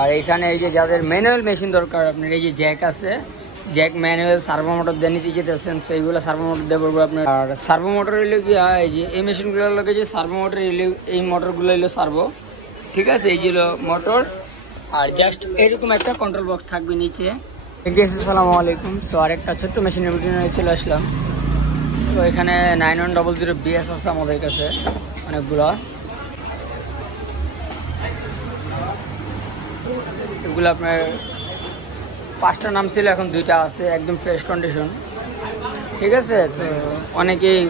আর এখানে এই যে যাদের ম্যানুয়াল মেশিন দরকার, আপনার এই যে জ্যাক আছে, জ্যাক ম্যানুয়াল সার্ভো মোটর দিয়ে নিতে যেতেছেন, তো এইগুলো সার্ভো মোটর দিয়ে বলবো আপনার। আর সার্ভো মোটর হইলো কি, এই যে এই মেশিনগুলোর লোকে যে সার্ভো মোটর এই মোটরগুলো হইলো সার্ভো, ঠিক আছে। এই যে মোটর আর জাস্ট এরকম একটা কন্ট্রোল বক্স থাকবে নিচে। আসসালামু আলাইকুম। সো আরেকটা ছোট্ট মেশিনের ভিডিও চলে আসলাম। তো এখানে 9100 BS আছে আমাদের কাছে অনেকগুলো। এগুলো আপনার 5টা নাম ছিল, এখন 2টা আছে, একদম ফ্রেশ কন্ডিশন, ঠিক আছে। তো অনেকেই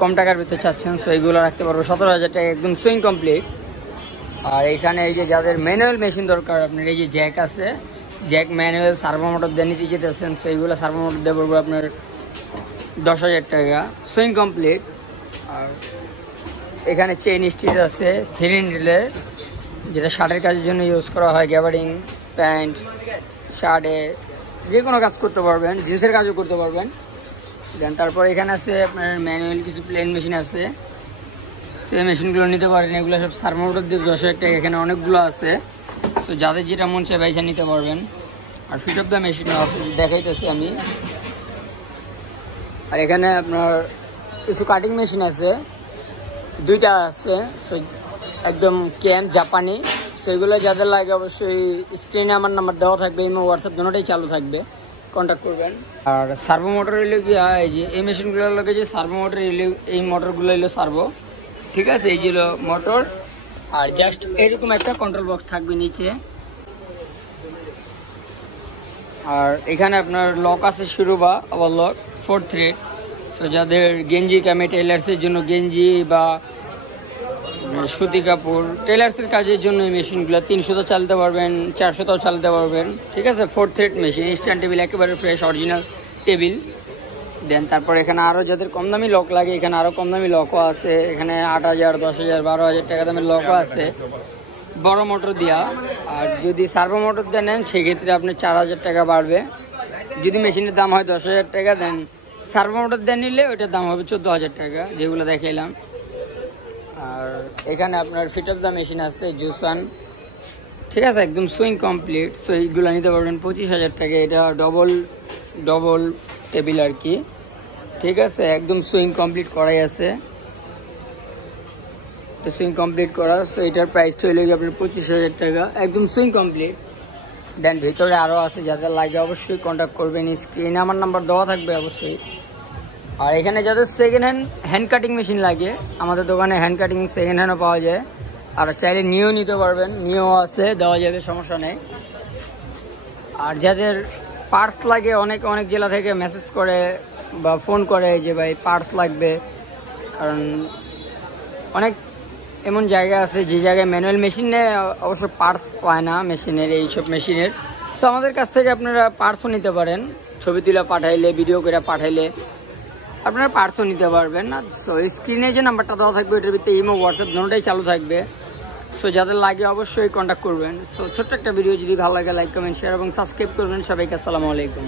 কম টাকার ভিতরে চাচ্ছেন, সো এইগুলো রাখতে পারবো 17,000 টাকা, একদম সুইং কমপ্লিট। আর এখানে এই যে যাদের ম্যানুয়াল মেশিন দরকার, আপনার এই যে জ্যাক আছে, জ্যাক ম্যানুয়াল সার্ভো মোটর দিয়ে নিতে যেতেছেন, সো এইগুলো সার্ভো মোটর দিয়ে পড়বো আপনার 10,000 টাকা, সুইং কমপ্লিট। আর এখানে চেইন স্টিচ আছে 3 হ্যান্ডেলের, যেটা শার্টের কাজের জন্য ইউজ করা হয়, গ্যাবার্ডিং, প্যান্ট, শার্টে যে কোনো কাজ করতে পারবেন, জিন্সের কাজও করতে পারবেন। দেন তারপর এখানে আছে আপনার ম্যানুয়াল কিছু প্লেন মেশিন আছে, সেই মেশিনগুলো নিতে পারেন। এগুলো সব সার্ভো মোটর দিয়ে 10,000 টাকা, এখানে অনেকগুলো আছে। সো যাদের যেটা মন চায় বাইসা নিতে পারবেন। আর ফিট অফ দ্য মেশিনও আছে, দেখাইতেছি আমি। আর এখানে আপনার কিছু কাটিং মেশিন আছে, 2টা আছে, সো একদম ক্যাম্প জাপানি। সেগুলো যাদের লাগে অবশ্যই স্ক্রিনে আমার নাম্বার দেওয়া থাকবে, ইমো হোয়াটসঅ্যাপ দুটোটাই চালু থাকবে, কন্ট্যাক্ট করবেন। আর সার্ভো মোটর হইলো কি, এই যে এই মেশিনগুলোর লগে যে সার্ভো মোটর এই মোটরগুলো হইলো সার্ভো, ঠিক আছে। এই যে মোটর আর জাস্ট এরকম একটা কন্ট্রোল বক্স থাকবে নিচে। আর এখানে আপনার লক আছে শুরু বা আবার লক 4 থ্রেড। সো যাদের গেঞ্জি কামে টেলার্সের জন্য, গেঞ্জি বা সুতি কাপড় টেলার্সের কাজের জন্য এই মেশিনগুলো 300 চালাতে পারবেন, 400 চালাতে পারবেন, ঠিক আছে। 4 থ্রেড মেশিন, স্ট্যান্ড টেবিল, একেবারে ফ্রেশ অরিজিনাল টেবিল। দেন তারপর এখানে আরও যাদের কম দামি লক লাগে, এখানে আরও কম দামি লকও আছে। এখানে 8,000, 10,000, 12,000 টাকা দামের লকও আছে বড় মোটর দেওয়া। আর যদি সার্ভো মোটর দিয়ে নেন সেক্ষেত্রে আপনি 4,000 টাকা বাড়বে। যদি মেশিনের দাম হয় 10,000 টাকা, দেন সার্ভো মোটর দিয়ে নিলে ওইটার দাম হবে 14,000 টাকা, যেগুলো দেখাইলাম। আর এখানে আপনার ফিট অফ দ্য মেশিন আছে জুসান, ঠিক আছে, একদম সুইং কমপ্লিট। সো এইগুলো নিতে পারবেন 25,000 টাকা। এটা ডবল টেবিল আর কি, ঠিক আছে, একদম সুইং কমপ্লিট করাই আছে, সুইং কমপ্লিট করা। সো এটার প্রাইসটা হইলে আপনার 25,000 টাকা, একদম সুইং কমপ্লিট। দেন ভিতরে আরও আছে, যাদের লাগে অবশ্যই কন্ট্যাক্ট করবেন, স্ক্রিনে আমার নাম্বার দেওয়া থাকবে অবশ্যই। আর এখানে যাদের সেকেন্ড হ্যান্ড কাটিং মেশিন লাগে, আমাদের দোকানে হ্যান্ড কাটিং সেকেন্ড হ্যান্ডও পাওয়া যায়। আর চাইলে নিয়েও নিতে পারবেন, নিয়েও আছে, দেওয়া যাবে, সমস্যা নেই। আর যাদের পার্টস লাগে, অনেক জেলা থেকে মেসেজ করে বা ফোন করে যে ভাই পার্টস লাগবে, কারণ অনেক এমন জায়গা আছে যে জায়গায় ম্যানুয়াল মেশিনে অবশ্য পার্টস পায় না মেশিনের, এইসব মেশিনের। তো আমাদের কাছ থেকে আপনারা পার্টসও নিতে পারেন, ছবি তুলে পাঠাইলে, ভিডিও করে পাঠাইলে আপনারা পার্টসও নিতে পারবেন না। সো স্ক্রিনে যে নাম্বারটা দেওয়া থাকবে ওইটার ভিতরে ইমো হোয়াটসঅ্যাপ দুটোটাই চালু থাকবে। সো যাদের লাগে অবশ্যই কন্ট্যাক্ট করবেন। সো ছোট্ট একটা ভিডিও যদি ভালো লাগে লাইক, কমেন্ট, শেয়ার এবং সাবস্ক্রাইব করবেন। সবাইকে আসসালামু আলাইকুম।